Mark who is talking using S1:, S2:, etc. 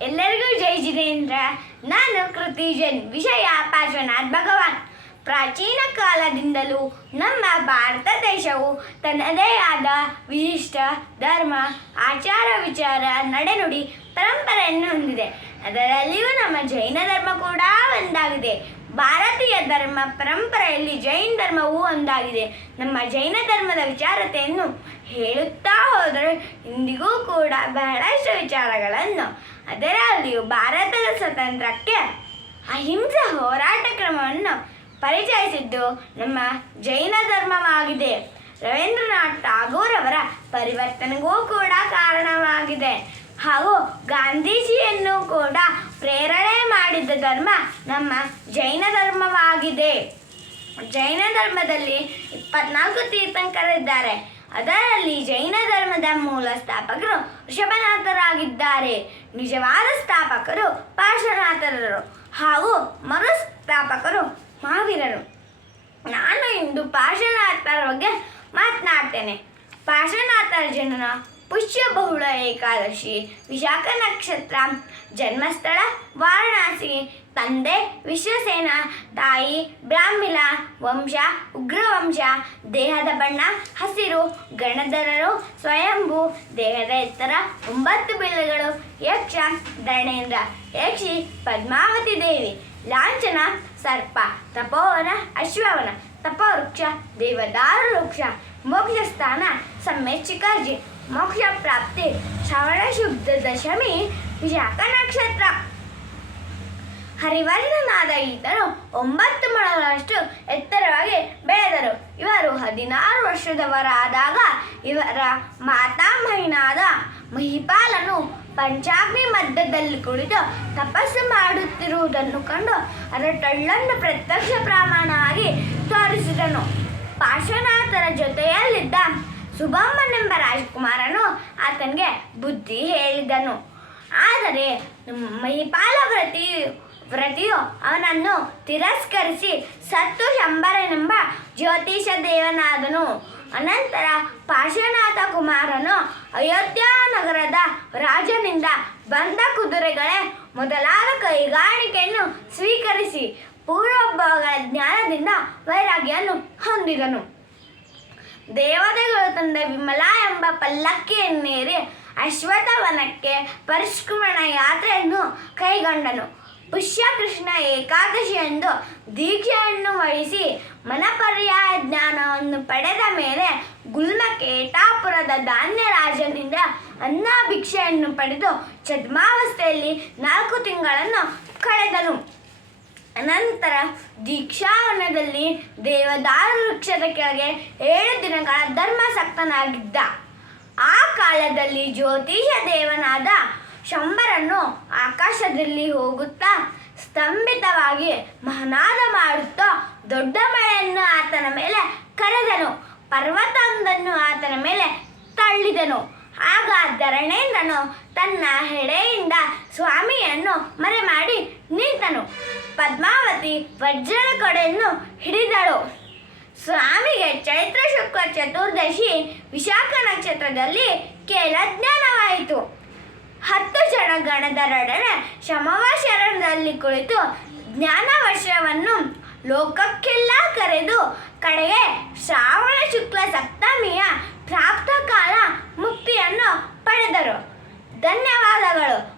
S1: ಎಲ್ಲರಿಗೂ ಜೈ ಜಿನೇಂದ್ರ ನಾನು ಕೃತಿ ಜನ್, ವಿಷಯ ಪಾರ್ಶ್ವನಾಥ್ ಭಗವಾನ್. ಪ್ರಾಚೀನ ಕಾಲದಿಂದಲೂ ನಮ್ಮ ಭಾರತ ದೇಶವು ತನ್ನದೇ ಆದ ವಿಶಿಷ್ಟ ಧರ್ಮ, ಆಚಾರ, ವಿಚಾರ, ನಡೆನುಡಿ ಪರಂಪರೆಯನ್ನು ಹೊಂದಿದೆ. ಅದರಲ್ಲಿಯೂ ನಮ್ಮ ಜೈನ ಧರ್ಮ ಕೂಡ ಒಂದಾಗಿದೆ. ಭಾರತೀಯ ಧರ್ಮ ಪರಂಪರೆಯಲ್ಲಿ ಜೈನ ಧರ್ಮವೂ ಒಂದಾಗಿದೆ. ನಮ್ಮ ಜೈನ ಧರ್ಮದ ವಿಚಾರತೆಯನ್ನು ಹೇಳುತ್ತಾ ಹೋದರೆ ಇಂದಿಗೂ ಕೂಡ ಬಹಳಷ್ಟು ವಿಚಾರಗಳನ್ನು ಅದರಲ್ಲಿಯೂ ಭಾರತದ ಸ್ವತಂತ್ರಕ್ಕೆ ಅಹಿಂಸಾ ಹೋರಾಟ ಕ್ರಮವನ್ನು ಪರಿಚಯಿಸಿದ್ದು ನಮ್ಮ ಜೈನ ಧರ್ಮವಾಗಿದೆ. ರವೀಂದ್ರನಾಥ್ ಟಾಗೋರ್ ಅವರ ಪರಿವರ್ತನೆಗೂ ಕೂಡ ಕಾರಣವಾಗಿದೆ. ಹಾಗೂ ಗಾಂಧೀಜಿಯನ್ನು ಕೂಡ ಪ್ರೇರಣೆ ಮಾಡಿದ ಧರ್ಮ ನಮ್ಮ ಜೈನ ಧರ್ಮವಾಗಿದೆ. ಜೈನ ಧರ್ಮದಲ್ಲಿ ಇಪ್ಪತ್ನಾಲ್ಕು ತೀರ್ಥಂಕರಿದ್ದಾರೆ. ಅದರಲ್ಲಿ ಜೈನ ಧರ್ಮದ ಮೂಲ ಸ್ಥಾಪಕರು ಋಷಭನಾಥರಾಗಿದ್ದಾರೆ. ನಿಜವಾದ ಸ್ಥಾಪಕರು ಪಾರ್ಶ್ವನಾಥರರು ಹಾಗೂ ಮರು ಸ್ಥಾಪಕರು ಮಹಾವೀರರು ನಾನು ಇಂದು ಪಾರ್ಶ್ವನಾಥರ ಬಗ್ಗೆ ಮಾತನಾಡ್ತೇನೆ. ಪಾರ್ಶ್ವನಾಥರ ಜನನ ಪುಷ್ಯ ಬಹುಳ ಏಕಾದಶಿ, ವಿಶಾಖ ನಕ್ಷತ್ರ, ಜನ್ಮಸ್ಥಳ, ವಾರಣಾಸಿ, ತಂದೆ ವಿಶ್ವಸೇನ, ತಾಯಿ ಬ್ರಾಹ್ಮಿಲ, ವಂಶ, ಉಗ್ರವಂಶ, ದೇಹದ ಬಣ್ಣ, ಹಸಿರು, ಗಣಧರರು, ಸ್ವಯಂಭು, ದೇಹದ ಎತ್ತರ, ಒಂಬತ್ತು ಬಿಲ್ಲುಗಳು ಯಕ್ಷ, ಧರಣೇಂದ್ರ, ಯಕ್ಷಿ, ಪದ್ಮಾವತಿ ದೇವಿ, ಲಾಂಛನ, ಸರ್ಪ, ತಪೋವನ, ಅಶ್ವವನ, ತಪವೃಕ್ಷ ದೇವದಾರು ವೃಕ್ಷ ಮೋಕ್ಷ ಸ್ಥಾನ ಸಮ್ಮೇಚಿಕಾರ್ಜಿ ಶುದ್ಧ ದಶಮಿ, ವಿಶಾಖ ನಕ್ಷತ್ರ. ಹರಿವರ್ಣನಾದ ಈತನು ಒಂಬತ್ತು ಮೊಳಗಳಷ್ಟು ಎತ್ತರವಾಗಿ ಬೆಳೆದರು. ಇವರು ಹದಿನಾರು ವರ್ಷದವರಾದಾಗ ಇವರ ಮಾತಾಮಹಿನಾದ ಮಹಿಪಾಲನು ಪಂಚಾಗ್ನಿ ಮಧ್ಯದಲ್ಲಿ ಕುಳಿತು ತಪಸ್ಸು ಮಾಡುತ್ತಿರುವುದನ್ನು ಕಂಡು ಅದರ ಟಳ್ಳನ್ನು ಪ್ರತ್ಯಕ್ಷ ಪ್ರಮಾಣವಾಗಿ ತೋರಿಸಿದನು. ಪಾರ್ಶ್ವನಾಥರ ಜೊತೆಯಲ್ಲಿದ್ದ ಸುಬ್ಬಮ್ಮನೆಂಬ ರಾಜಕುಮಾರನು ಆತನಿಗೆ ಬುದ್ಧಿ ಹೇಳಿದನು. ಆದರೆ ಮಹಿಪಾಲ ವ್ರತಿ, ವ್ರತಿಯು ಅವನನ್ನು ತಿರಸ್ಕರಿಸಿ ಸತ್ತು ಶಂಬರನೆಂಬ ಜ್ಯೋತಿಷ ದೇವನಾದನು. ಅನಂತರ ಪಾರ್ಶ್ವನಾಥ ಕುಮಾರನು ಅಯೋಧ್ಯ ನಗರದ ರಾಜನಿಂದ ಬಂದ ಕುದುರೆಗಳೇ ಮೊದಲಾದ ಕೈಗಾಣಿಕೆಯನ್ನು ಸ್ವೀಕರಿಸಿ ಪೂರ್ವಭಾವಗಳ ಜ್ಞಾನದಿಂದ ವೈರಾಗ್ಯವನ್ನು ಹೊಂದಿದನು. ದೇವತೆಗಳು ತಂದ ವಿಮಲ ಎಂಬ ಪಲ್ಲಕ್ಕಿಯನ್ನೇರಿ ಅಶ್ವಥವನಕ್ಕೆ ಪರಿಷ್ಕೃಮಣ ಯಾತ್ರೆಯನ್ನು ಕೈಗೊಂಡನು. ಪುಷ್ಯಕೃಷ್ಣ ಏಕಾದಶಿಯಂದು ದೀಕ್ಷೆಯನ್ನು ವಹಿಸಿ ಮನಪರ್ಯಾಯ ಜ್ಞಾನವನ್ನು ಪಡೆದ ಮೇಲೆ ಗುಲ್ಮ ಕೇಟಾಪುರದ ಧಾನ್ಯರಾಜನಿಂದ ಅನ್ನ ಭಿಕ್ಷೆಯನ್ನು ಪಡೆದು ಛದ್ಮಾವಸ್ಥೆಯಲ್ಲಿ ನಾಲ್ಕು ತಿಂಗಳನ್ನು ಕಳೆದನು. ಅನಂತರ ದೀಕ್ಷಾವನದಲ್ಲಿ ದೇವದಾರ ವೃಕ್ಷದ ಕೆಳಗೆ ಏಳು ದಿನಗಳ ಧರ್ಮಸಕ್ತನಾಗಿದ್ದ. ಆ ಕಾಲದಲ್ಲಿ ಜ್ಯೋತಿಷ ದೇವನಾದ ಶಂಬರನ್ನು ಆಕಾಶದಲ್ಲಿ ಹೋಗುತ್ತಾ ಸ್ತಂಭಿತವಾಗಿ ಮಹನಾದ ಮಾಡುತ್ತಾ ದೊಡ್ಡ ಮಳೆಯನ್ನು ಆತನ ಮೇಲೆ ಕರೆದನು. ಪರ್ವತವೊಂದನ್ನು ಆತನ ಮೇಲೆ ತಳ್ಳಿದನು. ಆಗ ಧರಣೇಂದ್ರನು ತನ್ನ ಹೆಡೆಯಿಂದ ಸ್ವಾಮಿಯನ್ನು ಮರೆಮಾಡಿ ನಿಂತನು. ಪದ್ಮಾವತಿ ವಜ್ರದ ಕೊಡೆಯನ್ನು ಹಿಡಿದಳು. ಸ್ವಾಮಿಗೆ ಚೈತ್ರ ಶುಕ್ಲ ಚತುರ್ದಶಿ ವಿಶಾಖ ನಕ್ಷತ್ರದಲ್ಲಿ ಕೇಳ ಜ್ಞಾನವಾಯಿತು ಹತ್ತು ಜನ ಗಣದರೊಡನೆ ಶಮವಶರಣದಲ್ಲಿ ಕುಳಿತು ಜ್ಞಾನವಶವನ್ನು ಲೋಕಕ್ಕೆಲ್ಲ ಕರೆದು ಕಡೆಗೆ ಶ್ರಾವಣ ಶುಕ್ಲ ಸಪ್ತಮಿಯ ಪ್ರಾಪ್ತ ಕಾಲ ಮುಕ್ತಿಯನ್ನು ಧನ್ಯವಾದಗಳು.